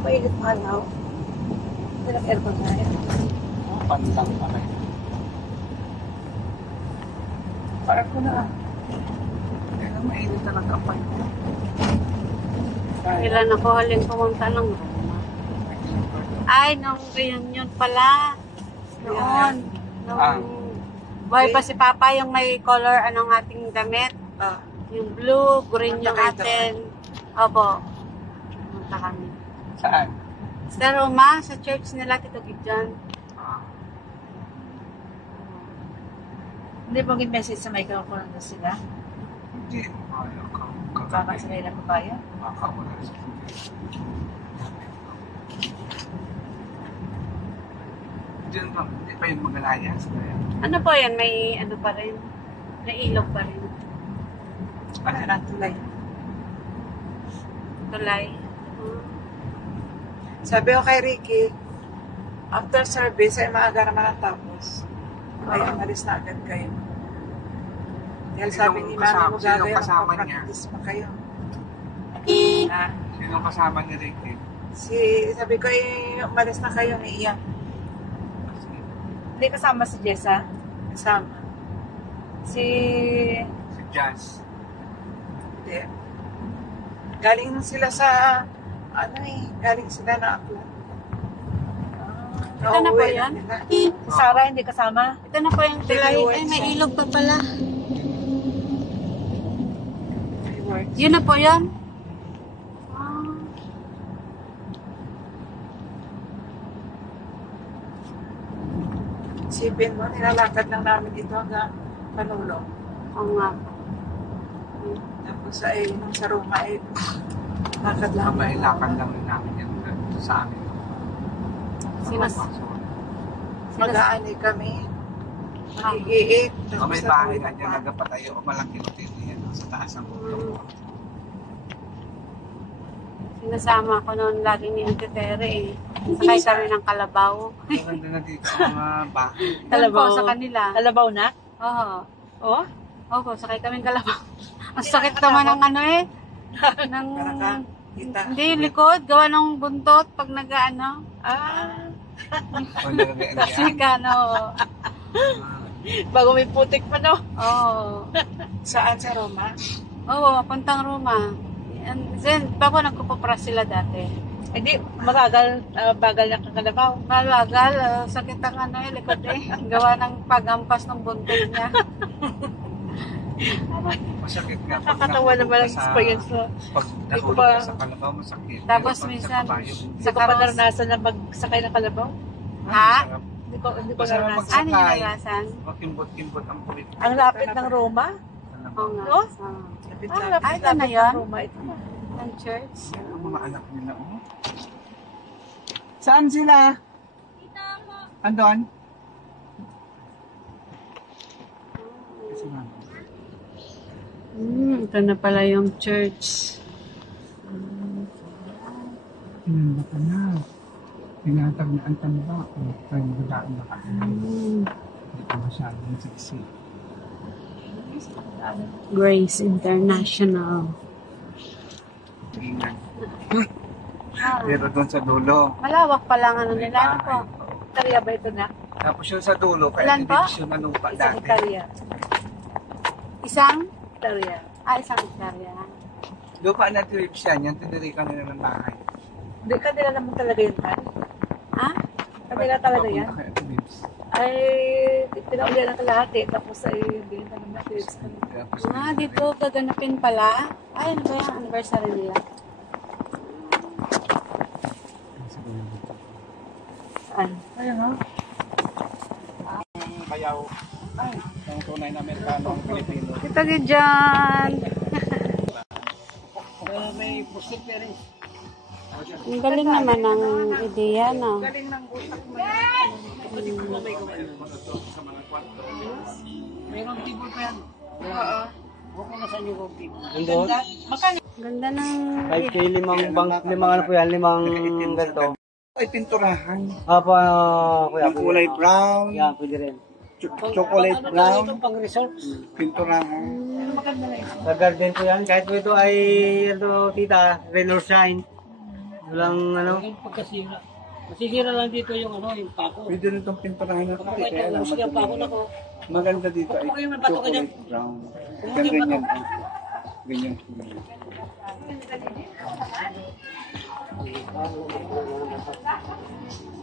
mainit mahal na ako. Hindi na aircon na yan. Pantang pa rin. Parang ko na. Kaya mainit talaga ang panyo. Kailan ako haling pumunta ng Roma. Ay, nung reunion pala. Noon. Nung buhay pa si Papa, yung may color anong ating damit. Yung blue, green yung atin. Opo. Pumunta kami. Saan? Sa Roma, sa church nila, Tito Gideon. Hindi mo message sa microphone na sila? Hindi. Baka sila ilang papaya? Baka wala sa Diyan ba? Hindi pa yung magalayas na yan. Ano po yan? May ano pa rin? May ilog pa rin. Parang tulay. Tulay. Sabi ko kay Ricky, after service ay maaga naman ang tapos. Ay, umalis na agad kayo. Dahil sabi ni Mami mo gagawin, magpapractice pa kayo. Sino kasama ni Ricky? Sabi ko umalis na kayo ni Ian. Hindi kasama si Jessa? Kasama. Si Jazz. Hindi. Galing sila sa, galing sila na ako. Ito na po yan? Si Sarah hindi kasama? Ito na po yung tulay. Ay, may ilog pa pala. Yun na po yan? Sipin mo, nilalakad lang namin dito hanggang Panulong. Oo nga. Tapos ay, nung sa Roma ay, lakad lang. Lakad lang namin yan sa amin. Mag-aanay kami. Mag-iiit. May bahay na dyan nagpatayo o malaking hotel yan sa taas ng bundok. Sinasama ko noon lagi ni Auntie Tere eh. Sakay kami ng kalabaw. Maganda na dito sa mga bahay. Kalabaw sa kanila. Kalabaw na? Oo. Oo? Oo, sakay kami ng kalabaw. Ang sakit naman ng ano eh. Ng... Hindi, likod. Gawa ng buntot pag nag-ano. Kasi ka, no. Bago may putik pa, no? Oo. Saan? Sa Roma? Oo, puntang Roma. Then, bago nagkukupra sila dati. Hindi, bagal na kang kalabaw. Malagal, sakit ang ano eh, likod eh. Gawa ng pagampas ng buntot niya. Masakit nga. Nakakatawa naman ang experience mo. Pag nahulog ka sa kalabaw, masakit. Tapos minsan, sa karos. Naranasan na magsakay ng kalabaw? Ha? Hindi ko naranasan. Ano yung naranasan? Makimbot-kimbot ang puwit. Ang lapit ng Roma? Oo nga. Oh? Ay, ito na yun? Roma, ito na. Ang church? Ang mga anak nila, oh. Saan sila? Andon? Ito na pala yung church. Tinanda ka na. Tinatag na ang tanda. Kaya magdaan na ka. Hindi ka masyadong siksi. Grace International. Ingat. Pero doon sa dulo. Malawak pa lang ano nila. Ano po? Karya ba ito na? Tapos yung sa dulo, kaya Ilan po? division na lupa Isang dati. karya. Isang? Karya. Isang hektarya. Lupa na tribes yan, yung tinirikan nila ng bahay. Hindi, kanila naman talaga yun, Tan. Ha? Kanila talaga yan. Papunta kayo, tribes. Ay, pinaulian ng kalahati, tapos ay binta ng materials kami. Tapos Dito gaganapin pala. Ay, ano ba yung anniversary nila? Saan? Ayun, ha? Bayaw. Ay, ang tunay na Amerikano ang Pilipino. Ito dyan. May pusik na rin. Ang galing naman ng ideya, no? Galing ng utak mo. Mayroong tibol pa yan. Oo. Huwag mo na sa inyo kong tibol. Ganda ng... Kahit kay limang ano po yan, limang ganito. Ay, pinturahan. Apa, kuya. Yung kulay brown. Yan, pwede rin. Chocolate brown. Ito pang resort. Pinturahan. Sa garden po yan, kahit po ito ay, ito tita, rain or shine. Walang ano. Yung pagkasira. Masisira lang dito yung ano, yung pako. Pwede rin itong pinturahan na Kapag puti. ito, Kaya lang umusok yung pako na ko. maganda dito ay Huwag kayo may bato ka dyan. chocolate brown. Huwag Ganyan kayo yan. bato. Ganyan.